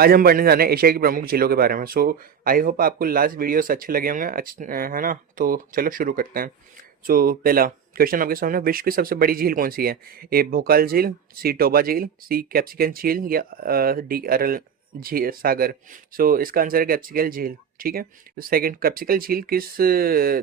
आज हम पढ़ने जा रहे हैं एशिया की प्रमुख झीलों के बारे में। आई होप आपको लास्ट वीडियोस अच्छे लगे होंगे, है ना। तो चलो शुरू करते हैं। पहला क्वेश्चन आपके सामने, विश्व की सबसे बड़ी झील कौन सी है? ए भोकाल झील, सी टोबा झील, सी कैप्सिकन झील या डी अरल झील सागर। इसका आंसर है कैप्सिकल झील। ठीक है। सेकंड, कैप्सिकल झील किस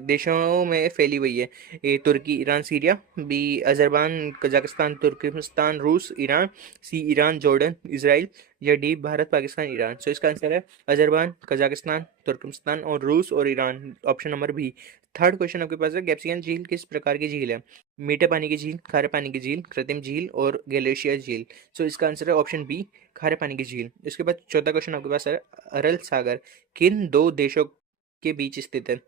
देशों में फैली हुई है? A Turkey, Iran, Syria, B Azerbaijan, Kazakhstan, Turkmenistan, रूस, Iran, C Iran, Jordan, Israel या डी भारत, पाकिस्तान, ईरान। इसका आंसर है अजरबैजान, कजाकिस्तान, तुर्कमेनिस्तान और रूस और Iran, option number B. Third question आपके पास है, कैप्सिकन झील किस प्रकार की झील है? मीठे पानी की झील, खारे पानी की झील, कृत्रिम झील और ग्लेशियर झील। इसका आंसर है ऑप्शन बी, खारे पानी की झील। इसके बाद चौथा क्वेश्चन आपके पास है, अरल सागर किन दो देशों के बीच स्थित है?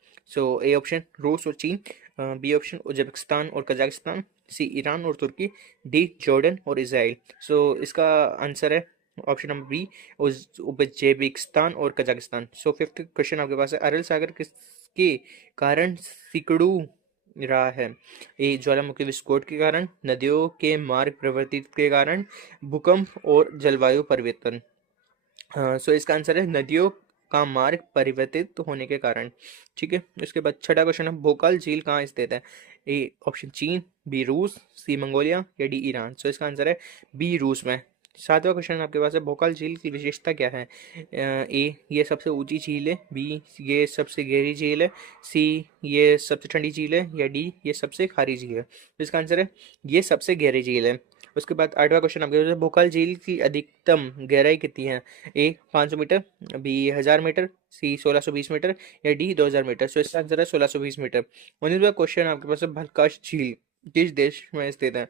ए ऑप्शन रूस और चीन, बी ऑप्शन उज्बेकिस्तान और कजाकिस्तान, सी ईरान और तुर्की, डी जॉर्डन और इसराइल। इसका आंसर है ऑप्शन नंबर बी, उज्बेकिस्तान और कजाकिस्तान। फिफ्थ क्वेश्चन आपके पास है, अरल सागर किसके कारण सिकुड़ू रहा है? ए ज्वालामुखी विस्फोट के कारण, नदियों के मार्ग परिवर्तित के कारण, भूकंप और जलवायु परिवर्तन। इसका आंसर है नदियों का मार्ग परिवर्तित होने के कारण। ठीक है। इसके बाद छठा क्वेश्चन है, भोकाल झील कहाँ स्थित है? ए ऑप्शन चीन, बी रूस, सी मंगोलिया या डी ईरान। इसका आंसर है बी रूस में। सातवां क्वेश्चन आपके पास है, भोकाल झील की विशेषता क्या है? ए ये सबसे ऊंची झील है, बी ये सबसे गहरी झील है, सी ये सबसे ठंडी झील है या डी ये सबसे खारी झील है। इसका आंसर है ये सबसे गहरी झील है। उसके बाद आठवां क्वेश्चन आपके पास है, भोकाल झील की अधिकतम गहराई कितनी है? ए 500 मीटर, बी 1000 मीटर, सी 1620 मीटर या डी 2000 मीटर। इसका आंसर है 1620 मीटर। 19वां क्वेश्चन आपके पास है, बलकाश झील किस देश में स्थित है?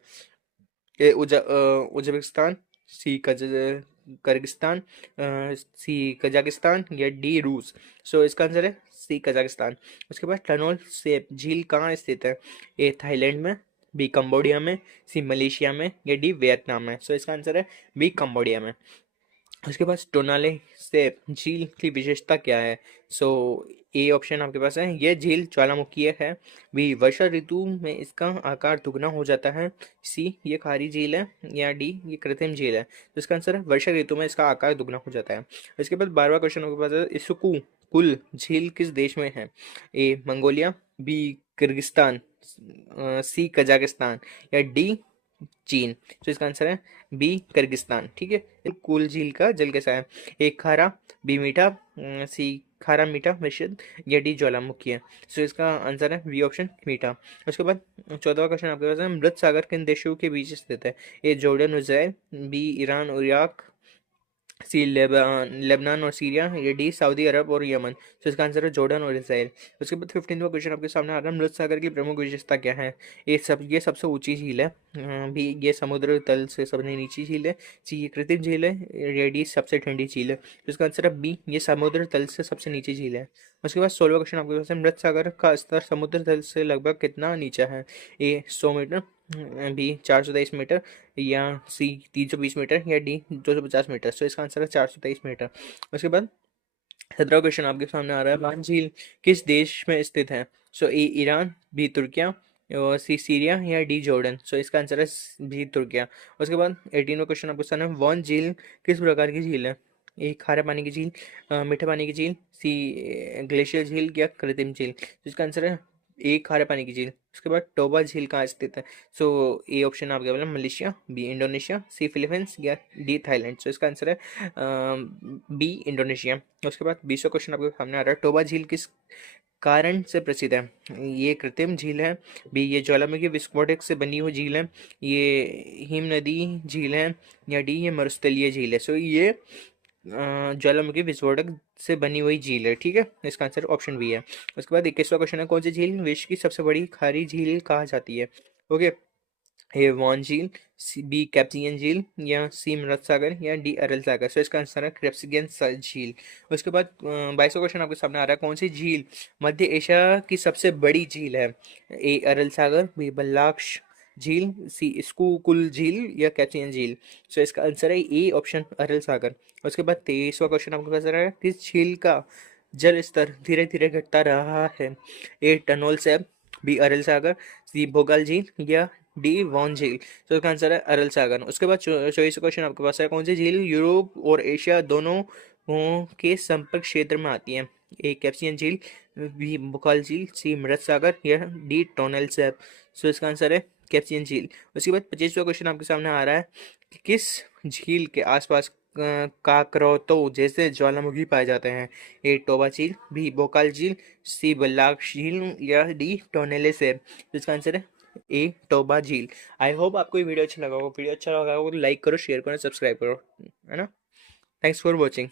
ए उज्बेकिस्तान, सी किर्गिस्तान, सी कजाकिस्तान या डी रूस। इसका आंसर है सी कजाकिस्तान। उसके बाद टनोल सेप झील कहाँ स्थित है? ए थाईलैंड में, बी कंबोडिया में, सी मलेशिया में या डी वियतनाम में। इसका आंसर है बी कंबोडिया में। उसके पास टोनाले से झील की विशेषता क्या है? सो ए ऑप्शन आपके पास है, यह झील ज्वालामुखीय है, बी वर्षा ऋतु में इसका आकार दुगना हो जाता है, सी ये खारी झील है या डी ये कृत्रिम झील है। इसका आंसर है वर्षा ऋतु में इसका आकार दुगना हो जाता है। इसके बाद 12वां क्वेश्चन आपके पास है, इसुकु कुल झील किस देश में है? ए मंगोलिया, बी किर्गिस्तान, सी कजाकिस्तान या डी चीन। इसका आंसर है बी किर्गिस्तान। ठीक है। कुल झील का जल कैसा है? एक खारा, बी मीठा, सी खारा मीठा मिश्रित या डी ज्वालामुखी है। इसका आंसर है बी ऑप्शन मीठा। उसके बाद 14वां क्वेश्चन आपके पास है, मृत सागर किन देशों के बीच स्थित है? ए जॉर्डन और इजराइल, बी ईरान और इराक, सी लेबनान और सीरिया या डी सऊदी अरब और यमन। इसका आंसर है जॉर्डन और इसराइल। उसके बाद 15वां क्वेश्चन आपके सामने आ रहा है, मृत सागर की प्रमुख विशेषता क्या है? ये सबसे ऊंची झील है, बी ये समुद्र तल से सबसे नीची झील है, सी ये कृत्रिम झील है या डी सबसे ठंडी झील है। इसका आंसर है बी ये समुद्र तल से सबसे नीची झील है। उसके बाद 16वां क्वेश्चन आपके पास है, मृत सागर का स्तर समुद्र तल से लगभग कितना नीचा है? ए 100 मीटर, बी 423 मीटर या सी 320 मीटर या डी 250 मीटर। इसका आंसर है 423 मीटर। उसके बाद 17वां क्वेश्चन आपके सामने आ रहा है, वान झील किस देश में स्थित है? ए ईरान, बी तुर्किया, और सी सीरिया या डी जॉर्डन। इसका आंसर है बी तुर्किया। उसके बाद 18वां क्वेश्चन आपके सामने, वान झील किस प्रकार की झील है? ए खारे पानी की झील, मीठे पानी की झील, सी ग्लेशियर झील या कृत्रिम झील। इसका आंसर है ए खारे पानी की झील। उसके बाद टोबा झील कहाँ स्थित है? ए ऑप्शन आपके पास मलेशिया, बी इंडोनेशिया, सी फिलीपींस या डी थाईलैंड। इसका आंसर है बी इंडोनेशिया। उसके बाद 20वां क्वेश्चन आपके सामने आ रहा है, टोबा झील किस कारण से प्रसिद्ध है? ये कृत्रिम झील है, बी ये ज्वालामुखी विस्फोटक से बनी हुई झील है, ये हिम नदी झील है या डी ये मरुस्थलीय झील है। ये ज्वालामुखी विस्फोटक से बनी हुई झील है। ठीक है। इसका आंसर ऑप्शन बी है। उसके बाद 21वां क्वेश्चन है, कौन सी झील विश्व की सबसे बड़ी खारी झील कहा जाती है? ओके। ए वॉन झील, बी कैप्सियन झील या सी मृत सागर या डी अरल सागर। इसका आंसर है कैप्सियन झील। उसके बाद 22वां क्वेश्चन आपके सामने आ रहा है, कौन सी झील मध्य एशिया की सबसे बड़ी झील है? ए अरल सागर, बी बल्लाक्ष झील, सी स्कूकुल झील या कैप्सियन झील। इसका आंसर है ए ऑप्शन अरल सागर। उसके बाद 23वां क्वेश्चन आपके पास आ रहा है, किस झील का जल स्तर धीरे धीरे घटता रहा है? ए टनोल सैप, बी अरल सागर, सी भोगाल झील या डी वॉन झील। तो इसका आंसर है अरल सागर। उसके बाद 24 क्वेश्चन आपके पास है, कौन सी झील यूरोप और एशिया दोनों के संपर्क क्षेत्र में आती है? ए कैप्सियन झील, बी बुकाल झील, सी मृत सागर, या डी टोनल सैप। सो इसका आंसर है कैप्सियन झील। उसके बाद 25वां क्वेश्चन आपके सामने आ रहा है कि किस झील के आसपास काकरोतो जैसे ज्वालामुखी पाए जाते हैं? ए टोबा झील, बी बोकाल झील, सी बल्लाक झील, या डी टोनेले सैप। तो इसका आंसर है ए टोबा झील। आई होप आपको ये वीडियो अच्छा लगा होगा। वीडियो अच्छा लगा होगा तो लाइक करो, शेयर करो, सब्सक्राइब करो, है ना। Thanks for watching.